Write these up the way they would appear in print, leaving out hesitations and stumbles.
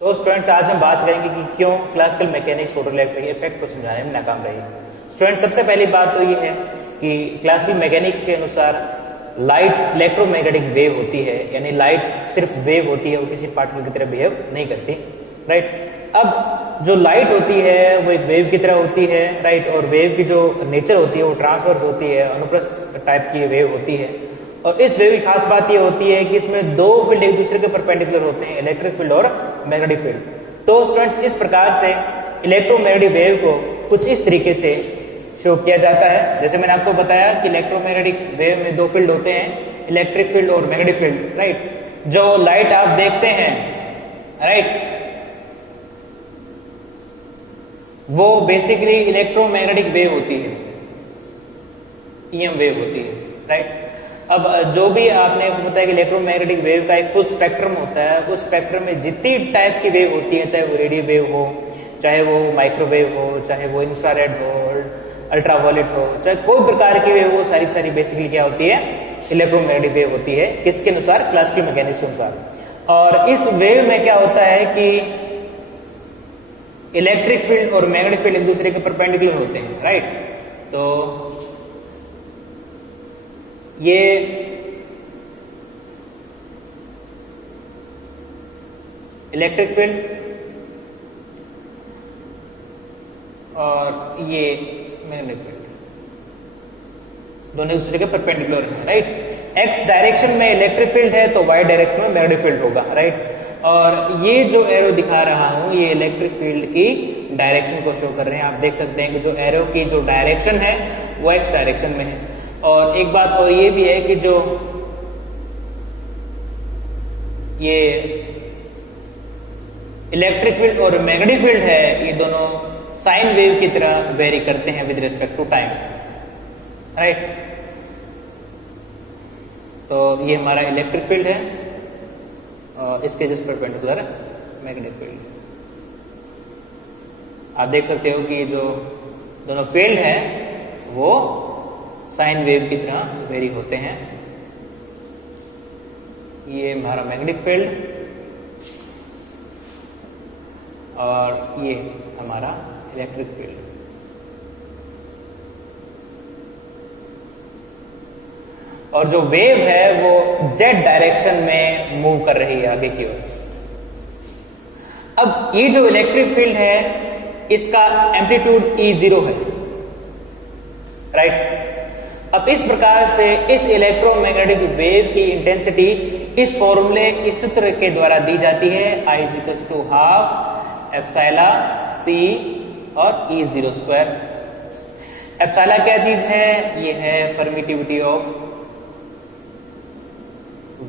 तो स्टूडेंट्स आज हम बात करेंगे कि क्यों क्लासिकल मैकेनिक्स फोटोइलेक्ट्रिक इफेक्ट को समझाने में नाकाम रही। स्टूडेंट्स सबसे पहली बात तो ये है कि क्लासिकल मैकेनिक्स के अनुसार लाइट इलेक्ट्रोमैग्नेटिक वेव होती है, यानी लाइट सिर्फ वेव होती है, वो किसी पार्टिकल की तरह बिहेव नहीं करती। राइट, अब जो लाइट होती है वो एक वेव की तरह होती है। राइट, और वेव की जो नेचर होती है वो ट्रांसवर्स होती है, अनुप्रस्थ टाइप की वेव होती है। और इस वेव की खास बात ये होती है कि इसमें दो फील्ड एक दूसरे के परपेंडिकुलर होते हैं, इलेक्ट्रिक फील्ड और मैग्नेटिक फील्ड। तो स्टूडेंट्स इस प्रकार से इलेक्ट्रोमैग्नेटिक वेव को कुछ इस तरीके से शो किया जाता है। जैसे मैंने आपको बताया कि इलेक्ट्रोमैग्नेटिक वेव में दो फील्ड होते हैं, इलेक्ट्रिक फील्ड और मैग्नेटिक फील्ड। राइट, जो लाइट आप देखते हैं, राइट, वो बेसिकली इलेक्ट्रोमैग्नेटिक वेव होती है, ईएम वेव होती है। राइट, अब जो भी आपने बताया कि इलेक्ट्रोमैग्नेटिक वेव का एक फुल स्पेक्ट्रम होता है, उस स्पेक्ट्रम में जितनी टाइप की वेव होती है, चाहे वो रेडियो वेव हो, चाहे वो माइक्रोवेव हो, चाहे वो इंफ्रारेड हो, अल्ट्रावायलेट हो, चाहे कोई प्रकार की वेव हो, सारी बेसिकली क्या होती है, इलेक्ट्रोमैग्नेटिक वेव होती है। किसके अनुसार? क्लासिकल मैकेनिक्स के अनुसार। और इस वेव में क्या होता है कि इलेक्ट्रिक फील्ड और मैग्नेटिक फील्ड एक दूसरे के परपेंडिकुलर होते हैं। राइट, तो ये इलेक्ट्रिक फील्ड और ये मैग्नेटिक फील्ड दोनों एक दूसरे के परपेंडिकुलर हैं। राइट, एक्स डायरेक्शन में इलेक्ट्रिक फील्ड है तो वाई डायरेक्शन में मैग्नेटिक फील्ड होगा। राइट, और ये जो एरो दिखा रहा हूं ये इलेक्ट्रिक फील्ड की डायरेक्शन को शो कर रहे हैं। आप देख सकते हैं कि जो एरो की जो डायरेक्शन है वो एक्स डायरेक्शन में है। और एक बात और ये भी है कि जो ये इलेक्ट्रिक फील्ड और मैग्नेटिक फील्ड है ये दोनों साइन वेव की तरह वेरी करते हैं with respect to time. Right, तो ये हमारा इलेक्ट्रिक फील्ड है और इसके जस्ट परपेंडिकुलर मैग्नेटिक फील्ड। आप देख सकते हो कि जो दोनों फील्ड है वो साइन वेव की तरह वेरी होते हैं। ये हमारा मैग्नेटिक फील्ड और ये हमारा इलेक्ट्रिक फील्ड। और जो वेव है वो जेड डायरेक्शन में मूव कर रही है आगे की ओर। अब ये जो इलेक्ट्रिक फील्ड है इसका एम्पलीट्यूड E0 है। राइट, अब इस प्रकार से इस इलेक्ट्रोमैग्नेटिक वेव की इंटेंसिटी इस फॉर्मूले इस सूत्र के द्वारा दी जाती है, I = ½ एप्सिलॉन C और E02। एप्सिलॉन क्या चीज है? ये है परमिटिविटी ऑफ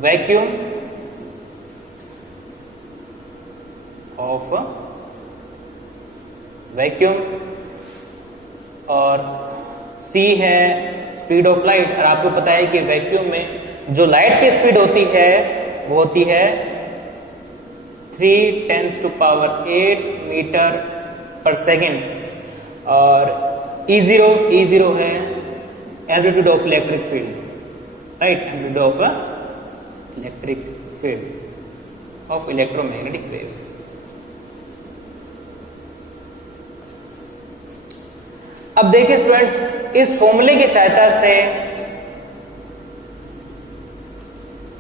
वैक्यूम और C है स्पीड ऑफ लाइट। और आपको पता है कि वैक्यूम में जो लाइट की स्पीड होती है वो होती है 3×10⁸ मीटर पर सेकेंड। और E0 है amplitude of electric field. Right, amplitude of electric field of electromagnetic wave. अब देखिए स्टूडेंट्स, इस फॉर्मूले की सहायता से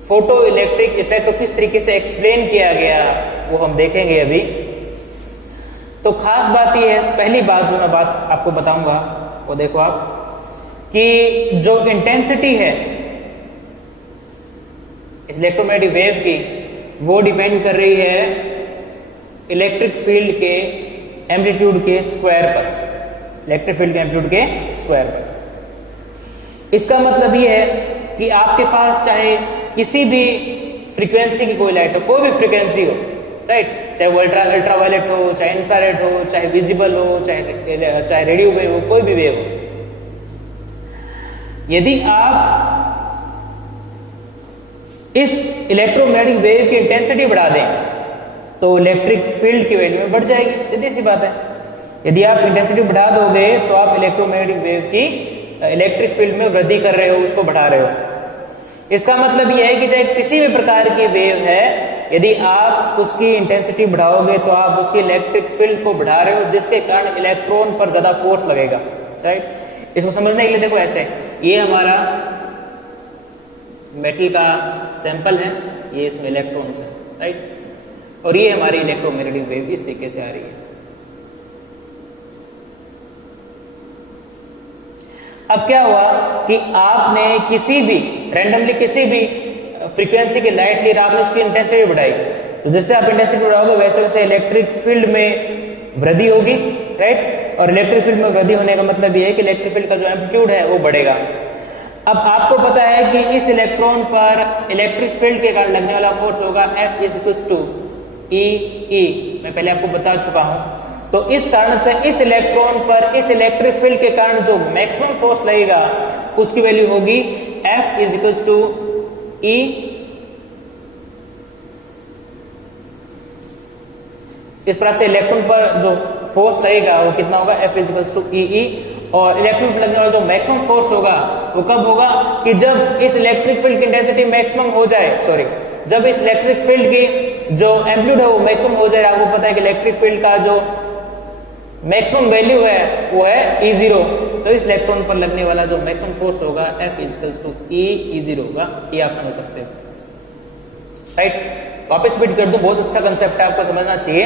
फोटो इलेक्ट्रिक इफेक्ट को किस तरीके से एक्सप्लेन किया गया वो हम देखेंगे अभी। तो खास बात यह है, पहली बात जो मैं बात आपको बताऊंगा वो देखो आप कि जो इंटेंसिटी है इलेक्ट्रोमैग्नेटिक वेव की वो डिपेंड कर रही है इलेक्ट्रिक फील्ड के एम्पलीट्यूड के स्क्वायर पर, इलेक्ट्रिक फील्ड के एम्पलीट्यूड के स्क्वायर पर। इसका मतलब ये है कि आपके पास चाहे किसी भी फ्रीक्वेंसी की कोई लाइट हो, कोई भी फ्रीक्वेंसी हो, राइट, चाहे वो अल्ट्रावायलेट हो, चाहे इंफ्रारेड हो, चाहे विजिबल हो, चाहे रेडियो वेव हो, कोई भी वेव हो, यदि आप इस इलेक्ट्रोमैग्नेटिक वेव की इंटेंसिटी बढ़ा दें तो इलेक्ट्रिक फील्ड की वैल्यू में बढ़ जाएगी। सीधी सी बात है, यदि आप इंटेंसिटी बढ़ा दोगे तो आप इलेक्ट्रोमैग्नेटिक वेव की इलेक्ट्रिक फील्ड में वृद्धि कर रहे हो, उसको बढ़ा रहे हो। इसका मतलब यह है कि चाहे किसी भी प्रकार की वेव है यदि आप उसकी इंटेंसिटी बढ़ाओगे तो आप उसकी इलेक्ट्रिक फील्ड को बढ़ा रहे हो, जिसके कारण इलेक्ट्रॉन पर ज्यादा फोर्स लगेगा, राइट। इसको समझने के लिए देखो ऐसे, ये हमारा मेटल का सैंपल है, ये इसमें इलेक्ट्रॉन्स है, राइट, और ये हमारी इलेक्ट्रोमैग्नेटिक वेव इस तरीके से आ रही है। अब क्या हुआ कि आपने किसी भी रैंडमली किसी भी फ्रीक्वेंसी की लाइट ली, आपने उसकी इंटेंसिटी बढ़ाई, तो जैसे आप इंटेंसिटी बढ़ाओगे वैसे वैसे इलेक्ट्रिक फील्ड में वृद्धि होगी, राइट। और इलेक्ट्रिक फील्ड में वृद्धि होने का मतलब ये है कि इलेक्ट्रिक फील्ड का जो एम्पलीट्यूड है वो बढ़ेगा। अब आपको पता है कि इस इलेक्ट्रॉन पर इलेक्ट्रिक फील्ड के कारण लगने वाला फोर्स होगा F इज टू E, मैं पहले आपको बता चुका हूं। तो इस कारण से इस इलेक्ट्रॉन पर इस इलेक्ट्रिक फील्ड के कारण जो मैक्सिमम फोर्स लगेगा उसकी वैल्यू होगी F इज टू E इस प्रकार से इलेक्ट्रॉन पर जो फोर्स लगेगा वो कितना होगा, F इज टू E। और इलेक्ट्रॉन पर लगने वाला जो मैक्सिमम फोर्स होगा वो कब होगा कि जब इस इलेक्ट्रिक फील्ड की इंटेंसिटी मैक्सिमम हो जाए, जब इस इलेक्ट्रिक फील्ड की जो एम्पलीट्यूड है वो मैक्सिमम हो जाए। आपको पता है कि इलेक्ट्रिक फील्ड का जो मैक्सिमम वैल्यू है वो है E0, तो इस इलेक्ट्रॉन पर लगने वाला जो मैक्सिमम फोर्स होगा F इज टू E0 होगा। ये आप समझ सकते हो, राइट। वापस रिपीट कर दूं, बहुत अच्छा कंसेप्ट है, आपको समझना चाहिए।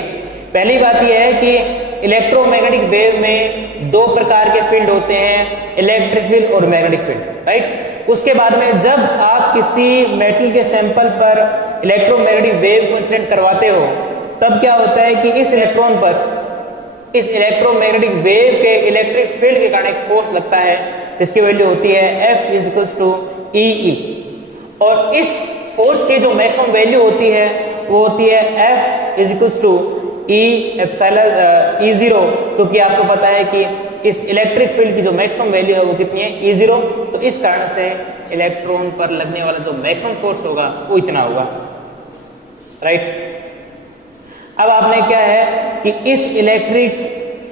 पहली बात यह है कि इलेक्ट्रोमैग्नेटिक वेव में दो प्रकार के फील्ड होते हैं, इलेक्ट्रिक फील्ड और मैग्नेटिक फील्ड, राइट। उसके बाद में जब आप किसी मेटल के सैंपल पर इलेक्ट्रोमैग्नेटिक वेव को इंसिडेंट करवाते हो तब क्या होता है कि इस इलेक्ट्रॉन पर इस इलेक्ट्रोमैग्नेटिक वेव के इलेक्ट्रिक फील्ड के कारण एक फोर्स लगता है, जिसकी वैल्यू होती है F इज टू E। और इस फोर्स की जो मैक्सिमम वैल्यू होती है वो होती है F इज टू E0, क्योंकि आपको पता है कि इस इलेक्ट्रिक फील्ड की जो मैक्सिमम वैल्यू है वो कितनी है, E0। तो इस कारण से इलेक्ट्रॉन पर लगने वाला जो मैक्सिमम फोर्स होगा वो इतना होगा, राइट। अब आपने क्या है कि इस इलेक्ट्रिक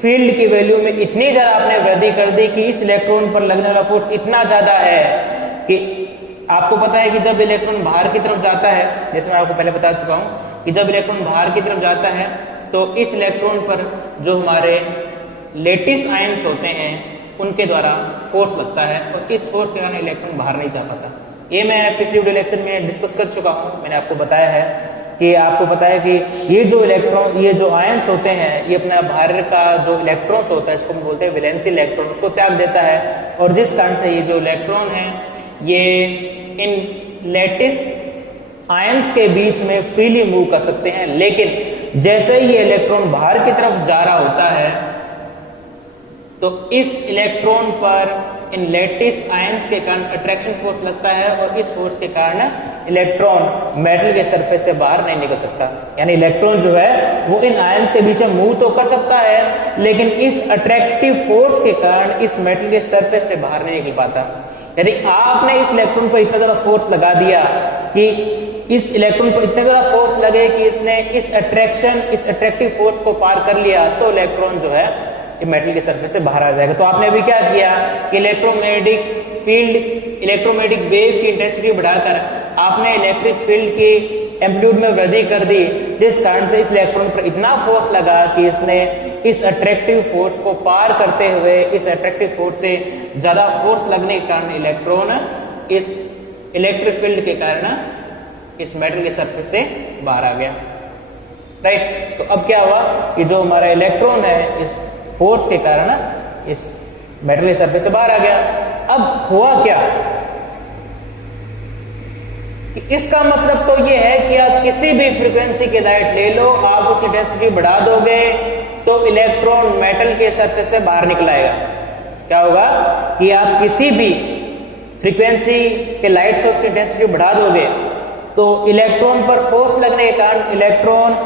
फील्ड की वैल्यू में इतनी ज्यादा आपने वृद्धि कर दी कि इस इलेक्ट्रॉन पर लगने वाला फोर्स इतना ज्यादा है कि आपको पता है कि जब इलेक्ट्रॉन बाहर की तरफ जाता है, जैसे मैं आपको पहले बता चुका हूं कि जब इलेक्ट्रॉन बाहर की तरफ जाता है तो इस इलेक्ट्रॉन पर जो हमारे लेटिस आयंस होते हैं उनके द्वारा फोर्स लगता है, और इस फोर्स के कारण इलेक्ट्रॉन बाहर नहीं जा पाता। ये मैं पिछले वीडियो लेक्चर में डिस्कस कर चुका हूं। मैंने आपको बताया है कि आपको पता है कि ये जो आयंस होते हैं ये अपना बाहर का जो इलेक्ट्रॉन्स होता है इसको हम बोलते हैं वैलेंसी इलेक्ट्रॉन, उसको त्याग देता है, और जिस कारण से ये जो इलेक्ट्रॉन है ये इन लेटिस आयंस के बीच में फ्रीली मूव कर सकते हैं। लेकिन जैसे ही ये इलेक्ट्रॉन बाहर की तरफ जा रहा होता है तो इस इलेक्ट्रॉन पर इन लेटिस आयंस के कारण अट्रैक्शन फोर्स लगता है, और इस फोर्स के कारण इलेक्ट्रॉन मेटल के सरफेस से बाहर नहीं निकल सकता। यानी इलेक्ट्रॉन जो है वो इन आयंस के बीच में मूव तो कर सकता है, लेकिन इस अट्रैक्टिव फोर्स के कारण इस मेटल के सरफेस से बाहर नहीं निकल पाता। यदि आपने इस इलेक्ट्रॉन पर इतना ज्यादा फोर्स लगा दिया कि इस इलेक्ट्रॉन पर इतना ज्यादा फोर्स लगे कि इसने इस अट्रैक्टिव फोर्स को पार कर लिया, तो इलेक्ट्रॉन जो है ये मेटल के सरफेस से बाहर आ जाएगा। तो आपने अभी क्या किया कि इलेक्ट्रोमैग्नेटिक फील्ड, इलेक्ट्रोमैग्नेटिक वेव की इंटेंसिटी बढ़ाकर आपने इलेक्ट्रिक फील्ड की एम्पलीट्यूड में वृद्धि कर दी, जिस कारण से इस इलेक्ट्रॉन पर इतना फोर्स लगा कि इसने इस अट्रैक्टिव फोर्स को पार करते हुए इस अट्रैक्टिव फोर्स से ज्यादा फोर्स लगने के कारण इलेक्ट्रॉन इस इलेक्ट्रिक फील्ड के कारण इस मेटल के सरफेस से बाहर आ गया, राइट। तो अब क्या हुआ कि जो हमारा इलेक्ट्रॉन है इस फोर्स के कारण इस मेटल के सरफेस से बाहर आ गया। अब हुआ क्या कि इसका मतलब तो ये है कि आप किसी भी फ्रीक्वेंसी की लाइट ले लो, आप उसकी डेंसिटी बढ़ा दोगे तो इलेक्ट्रॉन मेटल के सरफेस से बाहर निकल आएगा। क्या होगा कि आप किसी भी फ्रीक्वेंसी के लाइट सोर्स की डेंसिटी बढ़ा दोगे तो इलेक्ट्रॉन पर फोर्स लगने के कारण इलेक्ट्रॉन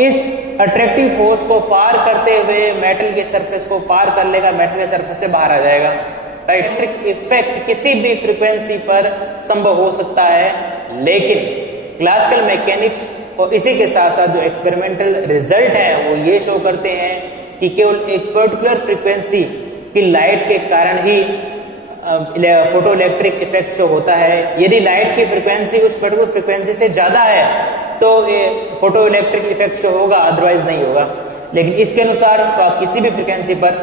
इस अट्रैक्टिव फोर्स को पार करते हुए मेटल के सरफेस को पार कर लेगा, मेटल के सरफेस से बाहर आ जाएगा, राइट। इलेक्ट्रिक इफेक्ट किसी भी फ्रीक्वेंसी पर संभव हो सकता है, लेकिन क्लासिकल मैकेनिक्स और इसी के साथ साथ जो एक्सपेरिमेंटल रिजल्ट है वो ये शो करते हैं कि केवल एक पर्टिकुलर फ्रीक्वेंसी की लाइट के कारण ही फोटो इलेक्ट्रिक इफेक्ट शो होता है। यदि लाइट की फ्रीक्वेंसी उस पर्टिकुलर फ्रीक्वेंसी से ज्यादा है तो फोटो इलेक्ट्रिक इफेक्ट शो होगा, अदरवाइज नहीं होगा। लेकिन इसके अनुसार तो आप किसी भी फ्रीक्वेंसी पर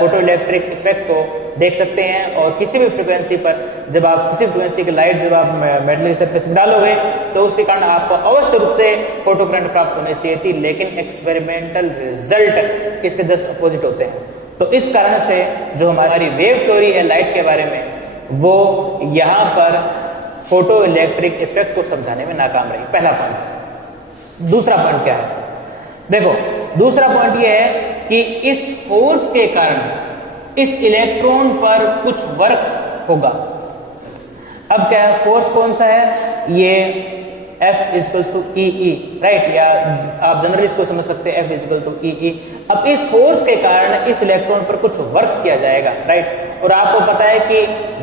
फोटो इलेक्ट्रिक इफेक्ट को देख सकते हैं, और किसी भी फ्रीक्वेंसी पर जब आप किसी फ्रीक्वेंसी की लाइट जब आप मेटल की सरफेस में डालोगे तो उसके कारण आपको अवश्य रूप से फोटो करंट प्राप्त होनी चाहिए थी, लेकिन एक्सपेरिमेंटल रिजल्ट इसके जस्ट अपोजिट होते हैं। तो इस कारण से जो हमारी वेव थ्योरी है लाइट के बारे में, वो यहां पर फोटो इलेक्ट्रिक इफेक्ट को समझाने में नाकाम रही, पहला पॉइंट। दूसरा पॉइंट क्या है, देखो दूसरा पॉइंट यह है कि इस फोर्स के कारण इस इलेक्ट्रॉन पर कुछ वर्क होगा। अब क्या है, फोर्स कौन सा है, ये F equal to E, right, या आप जनरली इसको समझ सकते हैं F इक्वल टू ई। अब इस फोर्स के कारण इस इलेक्ट्रॉन पर कुछ वर्क किया जाएगा, राइट, और आपको पता है कि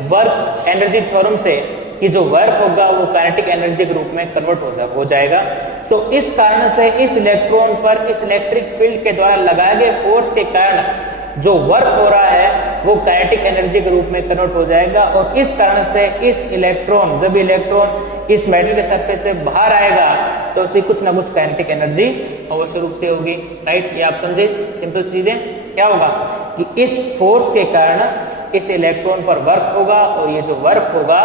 वर्क एनर्जी थ्योरम से कि जो वर्क होगा वो काइनेटिक एनर्जी के रूप में कन्वर्ट हो जाएगा। तो इस कारण से इस इलेक्ट्रॉन पर इस इलेक्ट्रिक फील्ड के द्वारा लगाए गए फोर्स के कारण जो वर्क हो रहा है वो काइनेटिक एनर्जी के रूप में कन्वर्ट हो जाएगा, और इस कारण से इस इलेक्ट्रॉन, जब इलेक्ट्रॉन इस मेटल के सरफेस से बाहर आएगा तो उसे कुछ ना कुछ काइनेटिक एनर्जी अवश्य रूप से होगी, राइट। ये आप समझे, सिंपल चीजें। क्या होगा कि इस फोर्स के कारण इस इलेक्ट्रॉन पर वर्क होगा, और ये जो वर्क होगा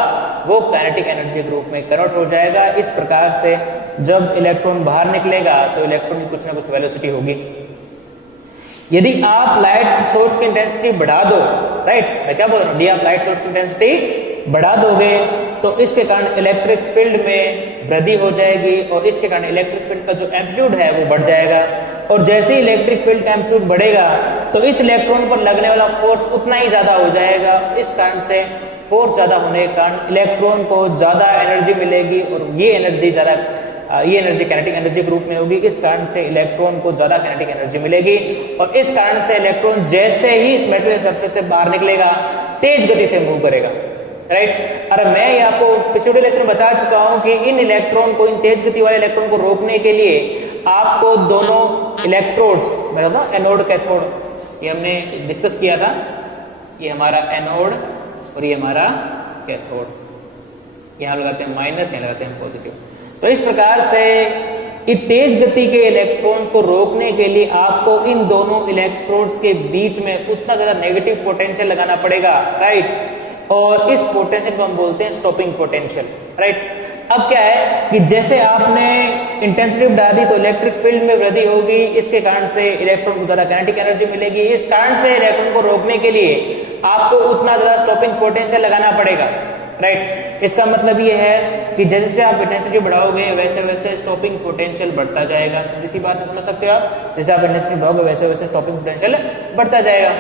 वो काइनेटिक एनर्जी के रूप में कन्वर्ट हो जाएगा। इस प्रकार से जब इलेक्ट्रॉन बाहर निकलेगा तो इलेक्ट्रॉन की कुछ ना कुछ वेलोसिटी होगी। यदि आप लाइट सोर्स की इंटेंसिटी बढ़ा दो, राइट, मैं क्या बोल रहा हूं, यदि आप लाइट सोर्स की इंटेंसिटी बढ़ा दोगे तो इसके कारण इलेक्ट्रिक फील्ड में वृद्धि हो जाएगी, और इसके कारण इलेक्ट्रिक फील्ड का जो एम्पलीट्यूड है वो बढ़ जाएगा, और जैसे ही इलेक्ट्रिक फील्ड का एम्पलीट्यूड बढ़ेगा तो इस इलेक्ट्रॉन पर लगने वाला फोर्स उतना ही ज्यादा हो जाएगा। इस कारण से फोर्स ज्यादा होने के कारण इलेक्ट्रॉन को ज्यादा एनर्जी मिलेगी, और ये एनर्जी काइनेटिक एनर्जी के रूप में होगी। इस कारण से इलेक्ट्रॉन को ज्यादा काइनेटिक एनर्जी मिलेगी, और इस कारण से इलेक्ट्रॉन जैसे ही इस मेटल सरफेस से बाहर निकलेगा तेज गति से मूव करेगा, राइट। अरे मैं ये आपको पिछले लेक्चर में बता चुका हूं कि इन इलेक्ट्रॉन को, इन तेज गति वाले इलेक्ट्रॉन को रोकने के लिए आपको दोनों इलेक्ट्रोड्स, मैं बताऊं एनोड कैथोड, ये हमने डिस्कस किया था, ये हमारा एनोड और ये हमारा कैथोड, यहां लगाते हैं माइनस, यहां लगाते हैं पॉजिटिव। तो इस प्रकार से इस तेज गति के इलेक्ट्रॉन्स को रोकने के लिए आपको इन दोनों इलेक्ट्रोड्स के बीच में उतना ज्यादा नेगेटिव पोटेंशियल लगाना पड़ेगा, राइट, और इस पोटेंशियल को हम बोलते हैं स्टॉपिंग पोटेंशियल, राइट। अब क्या है कि जैसे आपने इंटेंसिटी बढ़ा दी तो इलेक्ट्रिक फील्ड में वृद्धि होगी, इसके कारण से इलेक्ट्रॉन को ज्यादा काइनेटिक एनर्जी मिलेगी। इस कारण से इलेक्ट्रॉन को रोकने के लिए आपको उतना ज्यादा स्टॉपिंग पोटेंशियल लगाना पड़ेगा, राइट। इसका मतलब ये है कि जैसे आप इंटेंसिटी बढ़ाओगे वैसे वैसे स्टॉपिंग पोटेंशियल बढ़ता जाएगा। सीधी सी बात समझ सकते हो आप, जैसे आप इंटेंसिटी बढ़ाओगे वैसे वैसे स्टॉपिंग पोटेंशियल बढ़ता जाएगा।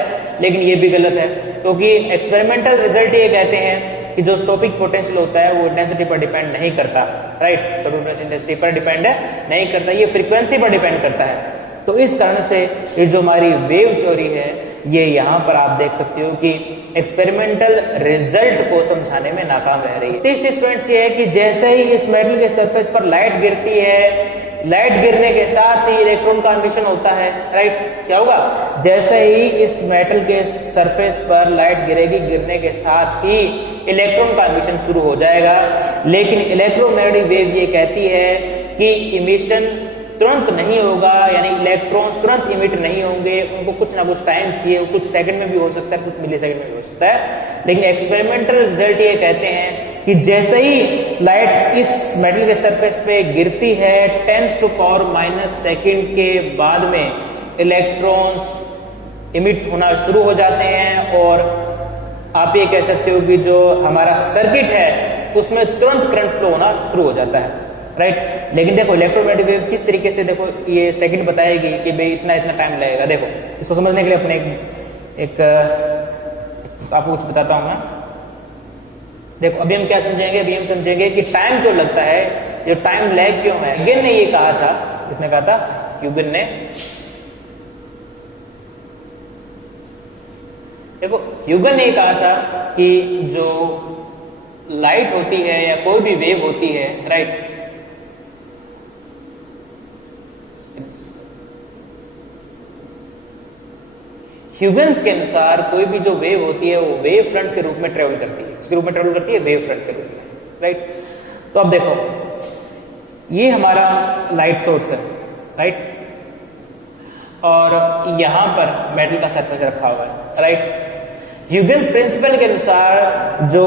लेकिन ये भी गलत है, क्योंकि एक्सपेरिमेंटल रिजल्ट ये कहते हैं कि जो स्टॉपिंग पोटेंशियल होता है वो इंटेंसिटी पर डिपेंड नहीं करता, राइट, तो इंटेंसिटी पर डिपेंड नहीं करता, ये फ्रीक्वेंसी पर डिपेंड करता है। तो इस कारण से ये जो हमारी वेव थ्योरी है ये यहाँ पर आप देख सकते हो कि एक्सपेरिमेंटल रिजल्ट को समझाने में नाकाम रह रही है। तीसरी स्टूडेंट्स ये है कि जैसे ही इस मेटल के सरफेस पर लाइट गिरती है, लाइट गिरने के साथ ही इलेक्ट्रॉन का एमिशन होता है, राइट। क्या होगा, जैसे ही इस मेटल के सरफेस पर लाइट गिरेगी, गिरने के साथ ही इलेक्ट्रॉन का एमिशन शुरू हो जाएगा। लेकिन इलेक्ट्रोमैग्नेटिक वेव ये कहती है कि इमिशन तुरंत नहीं होगा, यानी इलेक्ट्रॉन्स तुरंत इमिट नहीं होंगे, उनको कुछ ना कुछ टाइम चाहिए, कुछ सेकंड में भी हो सकता है, कुछ मिली सेकंड में भी हो सकता है। लेकिन एक्सपेरिमेंटल रिजल्ट ये कहते हैं कि जैसे ही लाइट इस मेटल के सरफेस पे गिरती है 10⁻⁻⁻ सेकंड के बाद में इलेक्ट्रॉन्स इमिट होना शुरू हो जाते हैं, और आप ये कह सकते हो कि जो हमारा सर्किट है उसमें तुरंत करंट फ्लो होना शुरू हो जाता है, राइट। लेकिन देखो इलेक्ट्रोमैग्नेटिक वेव किस तरीके से, देखो ये सेकंड बताएगी कि भाई इतना टाइम लगेगा। देखो इसको समझने के लिए अपने एक आपको कुछ बताता हूं मैं। देखो अभी हम क्या समझेंगे, अभी हम समझेंगे कि टाइम क्यों लगता है, ये टाइम लैग क्यों है। ह्यूगेन ने ये कहा था, किसने कहा था, ह्यूगेन ने। देखो ह्यूगेन ने कहा था कि जो लाइट होती है या कोई भी वेव होती है, राइट, ह्यूगेन्स के अनुसार कोई भी जो वेव होती है वो वेव फ्रंट के रूप में ट्रेवल करती है, इसके रूप में ट्रेवल करती है वेव फ्रंट के रूप में, राइट। तो अब देखो ये हमारा लाइट सोर्स है, राइट, और यहां पर मेटल का सरफेस रखा हुआ है, राइट। ह्यूजेंस प्रिंसिपल के अनुसार जो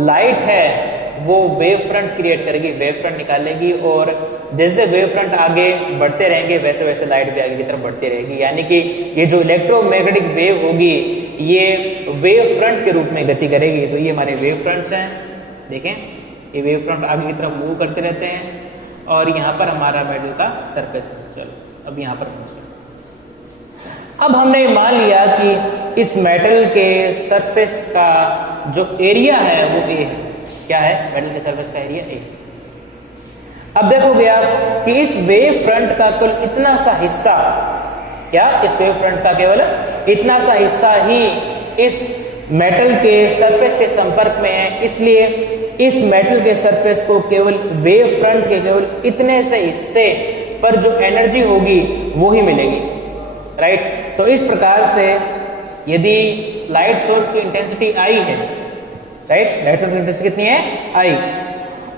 लाइट है वो वेव फ्रंट क्रिएट करेगी, वेव फ्रंट निकालेगी, और जैसे वेव फ्रंट आगे बढ़ते रहेंगे वैसे वैसे लाइट भी आगे की तरफ बढ़ती रहेगी। यानी कि ये जो इलेक्ट्रोमैग्नेटिक वेव होगी ये वेव फ्रंट के रूप में गति करेगी। तो ये हमारे वेव फ्रंट्स हैं, देखें ये वेव फ्रंट आगे की तरफ मूव करते रहते हैं, और यहाँ पर हमारा मेटल का सरफेस है। चलो अब यहाँ पर पहुंचे। अब हमने मान लिया कि इस मेटल के सरफेस का जो एरिया है वो ए है। क्या है? मेटल के सरफेस का एरिया ए। अब देखोगे आप कि इस वेव फ्रंट का कुल इतना सा हिस्सा, क्या इस वेव फ्रंट का केवल इतना सा हिस्सा ही इस मेटल के सरफेस के संपर्क में है, इसलिए इस मेटल के सरफेस को केवल वेव फ्रंट के केवल इतने से हिस्से पर जो एनर्जी होगी वो ही मिलेगी, राइट। तो इस प्रकार से यदि लाइट सोर्स की इंटेंसिटी आई है, राइट, लाइट सोर्स की इंटेंसिटी कितनी है? आई,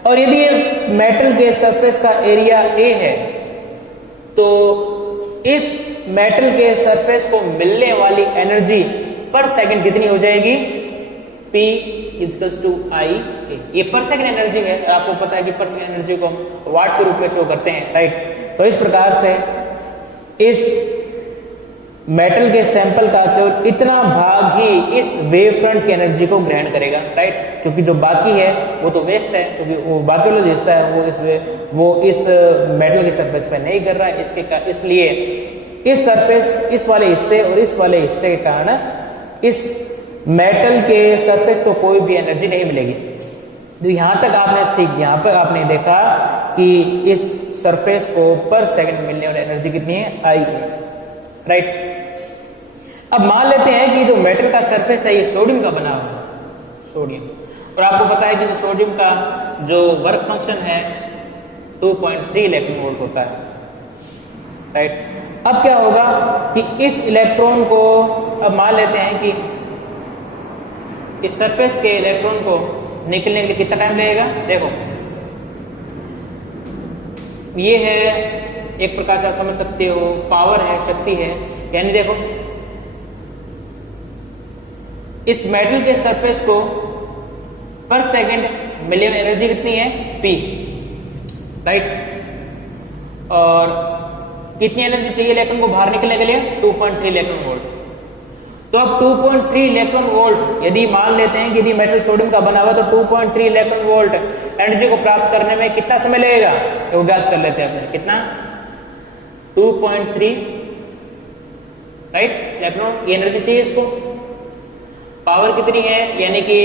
और यदि मेटल के सरफेस का एरिया ए है तो इस मेटल के सरफेस को मिलने वाली एनर्जी पर सेकंड कितनी हो जाएगी? P इक्वल्स टू आई ए। ये पर सेकंड एनर्जी है, आपको पता है कि पर सेकंड एनर्जी को हम वाट के रूप में शो करते हैं, राइट। तो इस प्रकार से इस मेटल के सैंपल का केवल इतना भाग ही इस वेव फ्रंट की एनर्जी को ग्रहण करेगा, राइट, क्योंकि जो बाकी है वो तो वेस्ट है, क्योंकि वो बाकी वाला जो हिस्सा है वो इस मेटल के सरफेस पे नहीं कर रहा है, इसलिए इस सरफेस, इस वाले हिस्से और इस वाले हिस्से के कारण इस मेटल के सरफेस को कोई भी एनर्जी नहीं मिलेगी। तो यहां तक आपने देखा कि इस सरफेस को पर सेकंड मिलने वाली एनर्जी कितनी है? आई है, राइट। अब मान लेते हैं कि जो मेटल का सरफेस है ये सोडियम का बना हुआ है, सोडियम, और आपको पता है कि सोडियम का जो वर्क फंक्शन है 2.3 इलेक्ट्रॉन वोल्ट होता है, राइट। अब क्या होगा कि इस इलेक्ट्रॉन को, अब मान लेते हैं कि इस सरफेस के इलेक्ट्रॉन को निकलने के लिए कितना टाइम लगेगा? देखो ये है, एक प्रकार से आप समझ सकते हो पावर है, शक्ति है, यानी देखो इस मेटल के सरफेस को पर सेकंड मिलने वाली एनर्जी कितनी है? P, right. और कितनी एनर्जी चाहिए इलेक्ट्रॉन को बाहर निकलने के लिए? 2.3 इलेक्ट्रॉन वोल्ट। तो अब 2.3 इलेक्ट्रॉन वोल्ट यदि मान लेते हैं कि यदि मेटल सोडियम का बना हुआ तो 2.3 इलेक्ट्रॉन वोल्ट एनर्जी को प्राप्त करने में कितना समय लगेगा? तो ज्ञात कर लेते हैं, कितना? 2.3, राइट, इलेक्ट्रॉन, ये एनर्जी चाहिए इसको। पावर कितनी है? यानी कि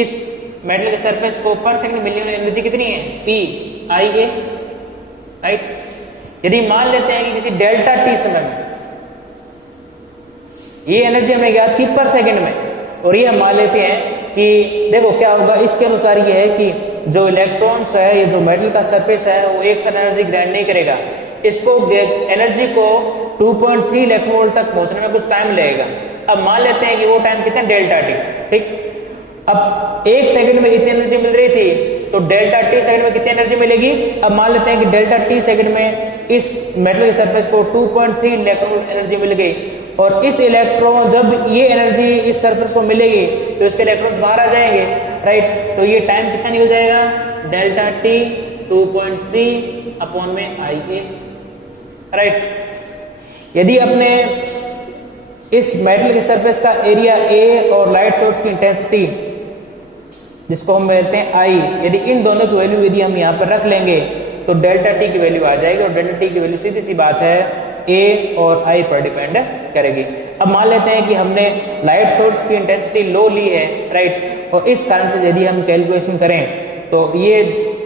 इस मेटल के सरफेस को पर सेकंड मिलने वाली एनर्जी कितनी है? P आई ए, राइट। यदि मान लेते हैं कि किसी डेल्टा टी समय में ये एनर्जी हमें ज्ञात की पर सेकंड में, और ये हम मान लेते हैं कि देखो क्या होगा, इसके अनुसार ये है कि जो इलेक्ट्रॉन्स है, ये जो मेटल का सरफेस है वो एक साथ एनर्जी ग्रहण नहीं करेगा, इसको एनर्जी को 2.3 इलेक्ट्रॉन वोल्ट तक पहुंचने में कुछ टाइम लगेगा। अब मान लेते हैं कि वो टाइम कितना? डेल्टा टी, ठीक। अब एक सेकंड में इतनी एनर्जी मिल रही थी, तो डेल्टा टी सेकंड में कितनी एनर्जी मिलेगी? अब मान लेते हैं कि डेल्टा टी सेकंड में इस मेटल के सरफेस को 2.3 इलेक्ट्रॉन एनर्जी मिल गई, और इस इलेक्ट्रॉन, जब ये एनर्जी इस सरफेस को मिलेगी तो इसके इलेक्ट्रॉन्स बाहर आ जाएंगे, राइट। तो ये टाइम कितना निकल जाएगा? डेल्टा टी 2.3 अपॉन में आई ए, राइट। यदि अपने इस मेटल के सरफेस का एरिया ए और लाइट सोर्स की इंटेंसिटी जिसको हम बोलते हैं आई, यदि इन दोनों की वैल्यू यदि हम यहाँ पर रख लेंगे तो डेल्टा टी की वैल्यू आ जाएगी, और डेल्टा टी की वैल्यू सीधी सी बात है ए और आई पर डिपेंड करेगी। अब मान लेते हैं कि हमने लाइट सोर्स की इंटेंसिटी लो ली है, राइट, और इस कारण से यदि हम कैलकुलेशन करें तो ये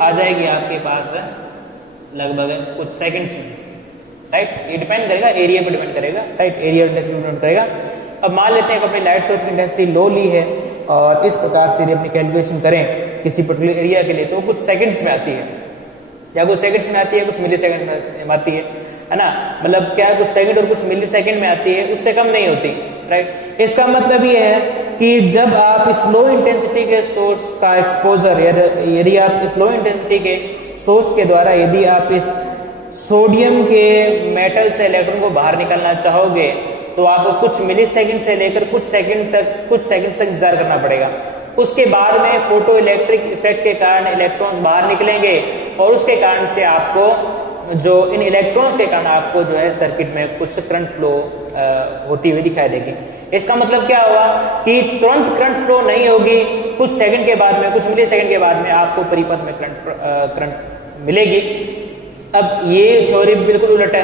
आ जाएगी आपके पास लगभग कुछ सेकंड्स में, राइट। ये डिपेंड करेगा, एरिया पर डिपेंड करेगा, राइट, एरिया इंटेंसिटी डिपेंड करेगा। अब मान लेते हैं कि अपनी लाइट सोर्स की इंटेंसिटी लो ली है, और इस प्रकार से यदि अपनी कैलकुलेशन करें किसी पर्टिकुलर एरिया के लिए तो कुछ सेकंड्स में आती है, या कुछ सेकंड्स में आती है, कुछ मिली सेकंड में आती है ना, मतलब क्या कुछ सेकंड और कुछ मिली सेकंड में आती है, उससे कम नहीं होती, राइट। इसका मतलब ये है कि जब आप इस लो इंटेंसिटी के सोर्स का एक्सपोजर, यदि आप इस लो इंटेंसिटी के सोर्स के द्वारा यदि आप इस सोडियम के मेटल से इलेक्ट्रॉन को बाहर निकालना चाहोगे तो आपको कुछ मिली सेकेंड से लेकर कुछ सेकंड तक इंतजार करना पड़ेगा। उसके बाद में फोटो इलेक्ट्रिक इफेक्ट के कारण इलेक्ट्रॉन्स बाहर निकलेंगे और उसके कारण से आपको जो इन इलेक्ट्रॉन्स के कारण आपको जो है सर्किट में कुछ करंट फ्लो होती हुई दिखाई देगी। इसका मतलब क्या हुआ कि तुरंत करंट फ्लो नहीं होगी, कुछ सेकंड के बाद में, कुछ मिली सेकंड के बाद में आपको परिपथ में करंट मिलेगी। अब ये थ्योरी बिल्कुल उलट है,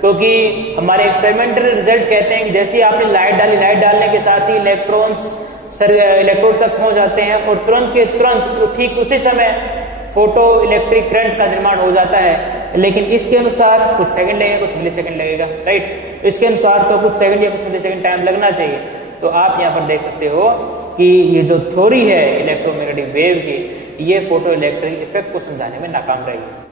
क्योंकि हमारे एक्सपेरिमेंटल रिजल्ट कहते हैं कि जैसे ही आपने लाइट डाली, लाइट डालने के साथ ही इलेक्ट्रॉन्स तक पहुंच जाते हैं और तुरंत के तुरंत ठीक उसी समय फोटो इलेक्ट्रिक करंट का निर्माण हो जाता है। लेकिन इसके अनुसार कुछ सेकंड लगेगा, कुछ मिली सेकंड लगेगा, राइट। इसके अनुसार तो कुछ सेकंड या कुछ मिली सेकंड टाइम लगना चाहिए। तो आप यहाँ पर देख सकते हो कि ये जो थ्योरी है इलेक्ट्रोमैग्नेटिक वेव की, ये फोटो इलेक्ट्रिक इफेक्ट को समझाने में नाकाम रही है।